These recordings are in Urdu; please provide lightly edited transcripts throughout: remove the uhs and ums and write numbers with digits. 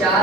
4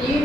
3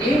3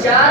4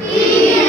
3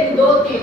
1 2 3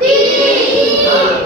3।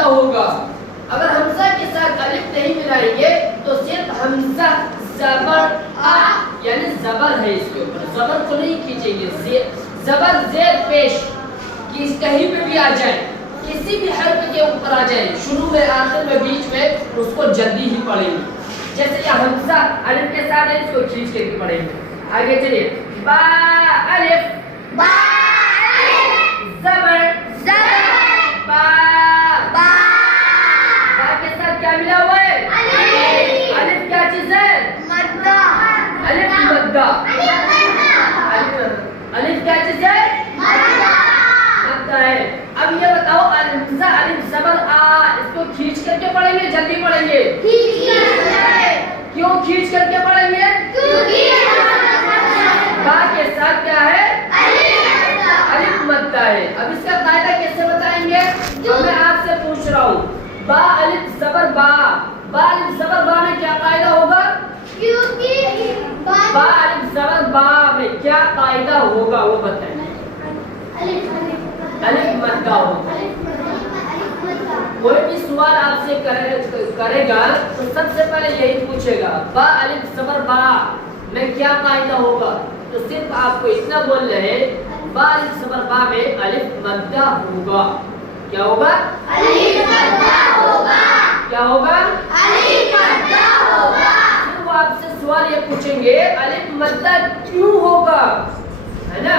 مدہ ہوگا. اگر حمزہ کے ساتھ الف نہیں ملائیں گے تو صرف حمزہ زبر آ یعنی زبر ہے اس کے اوپر, زبر کو نہیں کھینچیں گے. زبر زیر پیش کہیں پہ بھی آ جائے, کسی بھی حرف کے اوپر آ جائے, شروع میں آخر میں بیچ میں, اس کو جلدی ہی پڑھیں گے. جیسے یہ حمزہ الف کے ساتھ ہے, اس کو کھینچ کے بھی پڑھیں گے. آگے چلیے, با الف با الف زبر زبر با با با کے ساتھ کیا ملا ہوا ہے؟ الف الف کیا چیز ہے؟ مدہ الف مدہ. الف کیا چیز ہے؟ مدہ ہے. اب یہ بتاؤ, حمزہ الف زبر آ, اس کو کھینچ کر کے پڑھیں گے جلدی پڑھیں گے؟ کیوں کھینچ کر کے پڑھیں گے؟ با کے ساتھ کیا ہے؟ الف مدہ ہے. اب اس کا قاعدہ کیسے بتائیں گے؟ جو میں آپ سے پوچھ رہا ہوں, با الف زبر با, با الف زبر با میں کیا قاعدہ ہوگا؟ با الف زبر با میں کیا قاعدہ ہوگا وہ بتائیں. الف مدہ ہوگا. کوئی بھی سوال آپ سے کرے گا تو سب سے پہلے یہی پوچھے گا, با الف زبر با میں کیا قاعدہ ہوگا, تو صرف آپ کو اتنا بولنا ہے, با الف زبر با میں الف مدہ ہوگا. کیا ہوگا؟ الف مدہ ہوگا. کیا ہوگا؟ الف مدہ ہوگا. پھر وہ آپ سے سوال یہ پوچھیں گے, الف مدہ کیوں ہوگا, ہے نا.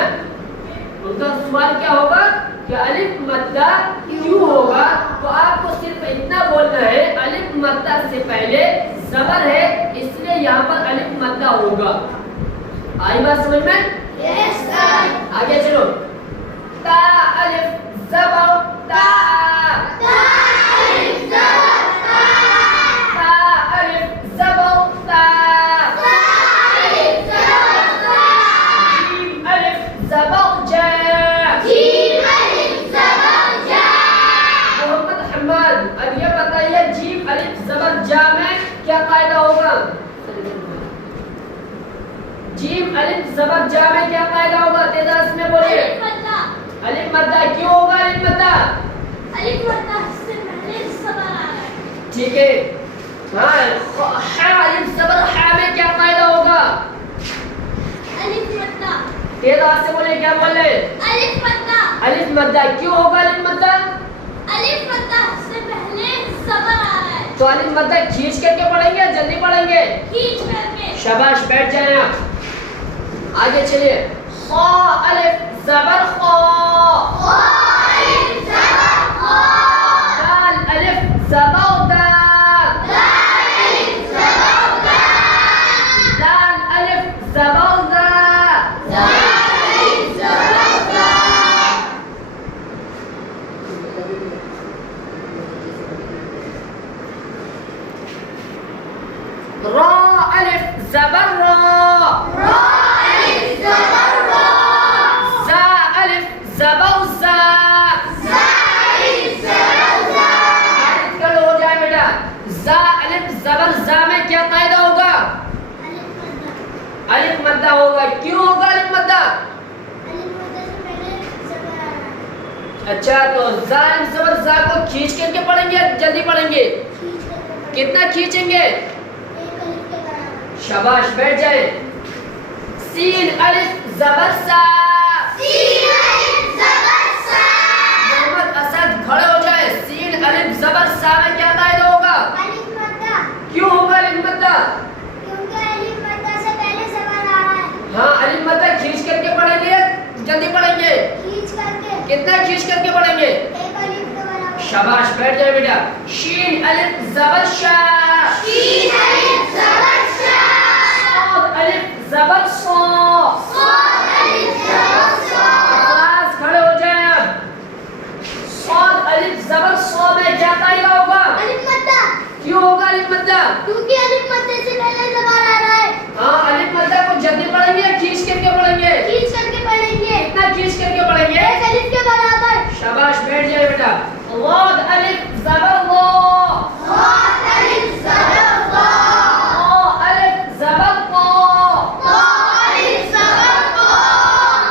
ان کا سوال کیا ہوگا کہ الف مدہ کیوں ہوگا, تو آپ کو صرف اتنا بولنا ہے, الف مدہ سے پہلے زبر ہے اس لیے یہاں پر الف مدہ ہوگا. آئی بات سمجھ میں؟ Yes sir. آگے چلو, تا الف زبر تا, تا الف زبر تا, تا الف زبر تا, تا الف زبر تا, جیم الف زبر جا, جیم الف زبر جا. محمد حماد, اب یہ بتائیے جیم الف زبر جا میں کیا قاعدہ ہوگا؟ جیم الف زبر جا میں کیا قاعدہ ہوگا؟ تیزاز میں بولیے. الف مدہ. الف مدہ کیوں ہوگا الف مدہ؟ الف مدہ سے پہلے زبر آ رہا ہے. ٹھیک ہے. ہاں, ہا الف زبر ہا میں کیا قاعدہ ہوگا؟ الف مدہ. تیزاز سے بولے, کیا بول رہے؟ الف مدہ. الف مدہ کیوں ہوگا الف مدہ؟ الف مدہ سے پہلے زبر آ رہا ہے. تو الف مدہ کھینچ کر کے پڑھیں گے جلدی پڑھیں گے؟ کھینچ کر کے. شاباش, بیٹھ جائیں آپ. آگے چلیے, خا الف زبر خا, خا الف زبر خا, دال الف زبر دا, دال الف زبر دا, دال الف زبر دا, دال الف زبر دا. را الف زبر را, را الف زبر را, زا الف زبر زا, زا الف زبر زا. کل ہو جائے بیٹا. زا الف زبر زا میں کیا قاعدہ ہوگا؟ الف مدہ. الف مدہ ہوگا. کیوں ہوگا الف مدہ؟ الف مدہ سے پہلے زبر آ رہا ہے. اچھا, تو زا الف زبر زا کو کھینچ کر کے پڑھیں گے جلدی پڑھیں گے؟ کھینچ کر کے پڑھیں. کتنا کھینچیں گے؟ ایک الف کے برابر. شاباش, بیٹھ جائیں. سین الف زبر سا, سین الف زبر سا. محمد اسد کھڑے ہو جائے. سین الف زبر سا میں کیا قاعدہ ہوگا؟ الف مدہ. کیوں ہوگا الف مدہ؟ کیونکہ الف مدہ سے پہلے زبر آ رہا ہے. ہاں, الف مدہ کھینچ کر کے پڑھیں گے جلدی پڑھیں گے؟ کھینچ کر کے. کتنا کھینچ کر کے پڑھیں گے؟ ایک الف کے برابر. شاباش, بیٹھ جائے بیٹا. شین الف زبر شا, شین الف زبر شا, صاد الف زبر صا. صاد الف زبر صا. افراز کھڑے ہو جائیں اب. صاد الف زبر صا میں کیا قاعدہ ہوگا؟ الف مدہ. کیوں ہوگا الف مدہ؟ کیونکہ الف مدہ سے پہلے زبر آ رہا ہے. ہاں, الف مدہ کو جلدی پڑھیں گے کھینچ کر کے پڑھیں گے؟ کھینچ کر کے پڑھیں گے. کتنا کھینچ کر کے پڑھیں گے؟ ایک الف کے برابر. شاباش, بیٹھ جائے بیٹا. ضاد الف زبر ضا, ضاد الف زبر ضا, طا الف زبر طا, طا الف زبر طا,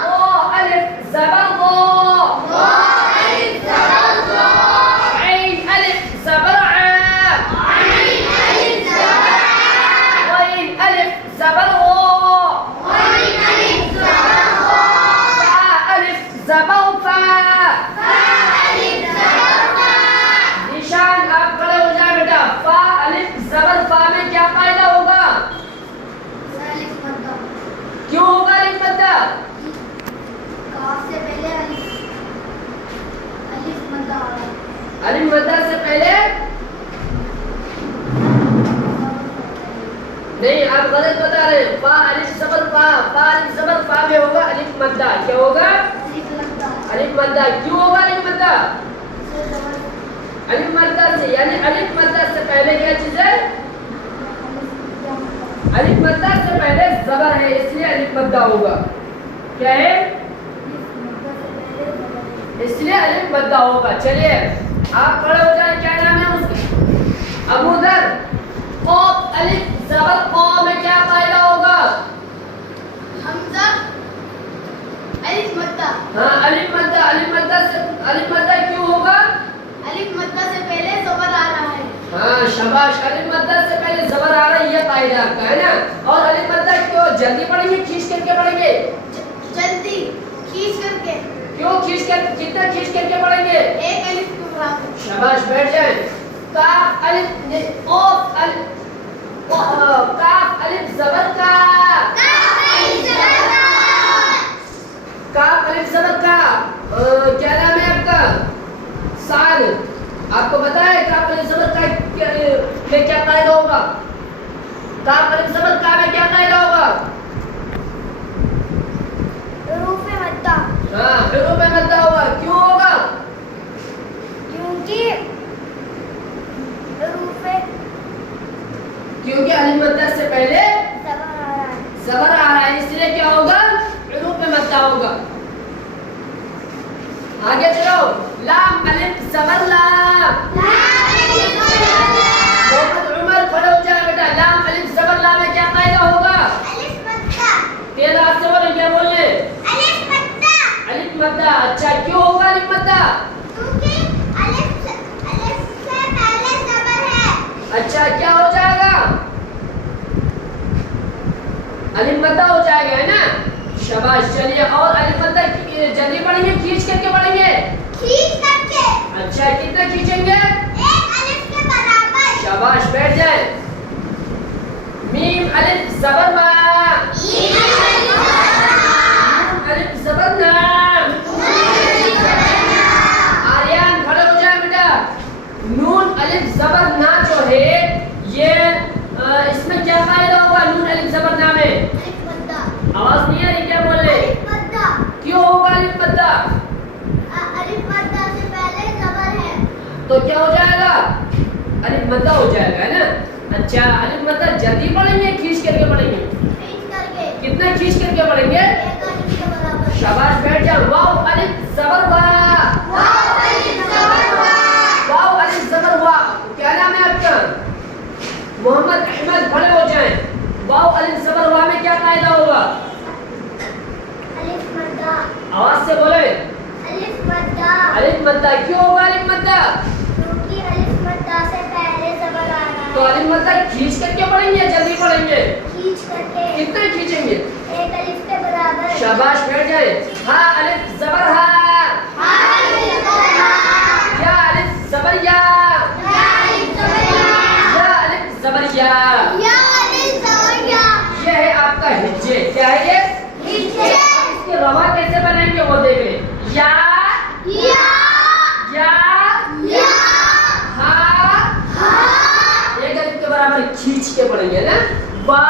طا الف زبر ضا, طا الف زبر ضا, عين الف مدہ کیوں ہوگا الف مدہ؟ الف مدہ سے یعنی الف مدہ سے پہلے کیا چیز ہے؟ الف مدہ سے پہلے زبر ہے اس لیے الف مدہ ہوگا. کیا ہے؟ اس لیے الف مدہ ہوگا. چلیے آپ کھڑے ہو جائیں. کیا نام ہے اس کا؟ ابو ذر. قاف الف زبر قا میں کیا قاعدہ ہوگا؟ حمزہ الف مدہ. ہاں الف مدہ. الف مدہ کیوں ہوگا؟ الف مدہ سے پہلے زبر آ رہا ہے. ہاں شاباش. الف مدہ سے پہلے زبر آ رہا ہے یہ قاعدہ آپ کا ہے نا. اور الف مدہ کیوں جلدی پڑھیں گے کھینچ کر کے پڑھیں گے؟ جلدی کھینچ کر کے. کیوں کھینچ کر کتنا کھینچ کر کے پڑھیں گے؟ ایک الف کے برابر. شاباش بیٹھ جائیں. کاف الف قاف الف کاف الف زبر کا. کاف الف زبر کا. کیا نام ہے آپ کا؟ سعد. آپ کو پتا ہے کاف الف زبر کا میں کیا قاعدہ ہوگا؟ کاف الف زبر کا میں کیا قاعدہ ہوگا؟ حروف مدہ. ہاں حروف مدہ ہوگا. کیوں ہوگا؟ کیونکہ الف مدہ سے پہلے زبر آ رہا ہے اس لیے کیا ہوگا؟ حروف مدہ ہوگا. آگے چلو. لام الف زبر لا. محمد عمر کھڑے ہو جائے بیٹا. لام الف زبر لا میں کیا قاعدہ ہوگا؟ تیز آواز سے بولیں. کیا بولنے؟ الف مدہ. اچھا کیوں ہوگا الف مدہ؟ اچھا کیا ہو جائے گا؟ الف مدہ ہو جائے گا ہے نا. شاباش. چلیے اور الف مدہ جلدی پڑھیں گے کھینچ کر کے پڑھیں گے؟ اچھا کتنا کھینچیں گے؟ شاباش بیٹھ جائیں. میم الف زبر ما. الف زبر نا. آریان کھڑے ہو جائیں بیٹا. نون الف زبر نا جو ہے یہ اس میں کیا قاعدہ ہوگا؟ نون الف زبر نا میں آواز نہیں آ رہی. کیا بول رہے؟ کیوں ہوگا الف مدہ؟ تو کیا ہو جائے گا؟ الف مدہ ہو جائے گا ہے نا. اچھا الف مدہ جلدی پڑھیں گے کھینچ کر کے پڑھیں گے؟ کتنا کھینچ کر کے پڑھیں گے؟ شاباش بیٹھ جاؤ. واو الف زبر وا. واو الف زبر وا. کیا نام ہے آپ کا؟ محمد احمد. کھڑے ہو جائیں. واو الف زبر وا میں کیا قاعدہ ہوگا؟ آواز سے بولے. الف مدہ. کیوں ہوگا الف مدہ؟ تو الف مدہ کھینچ کر کے پڑھیں گے جلدی پڑھیں گے؟ کتنا کھینچیں گے؟ شاباش بیٹھ جائیں. ہاں الف زبر ہا. یا الف زبر یا. یا الف زبر یا. یہ ہے آپ کا ہجے. کیا ہے یہ؟ اس کے روا کیسے بنائیں گے وہ دیکھ لیں. یا ایک الف کے برابر کھینچ کے پڑھیں گے نا. با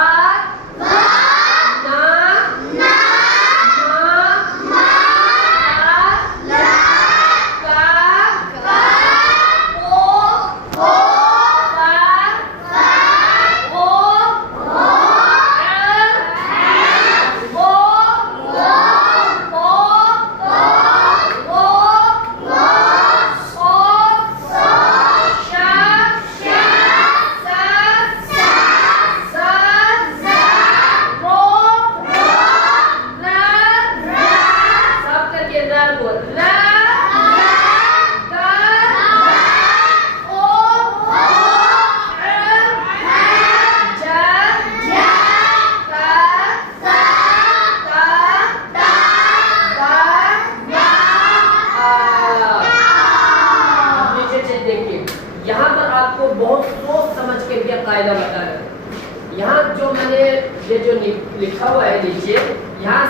بہت سوچ سمجھ کے بھی قاعدہ بتا رہے ہیں. یہاں جو میں نے یہ جو لکھا ہوا ہے نیچے یہاں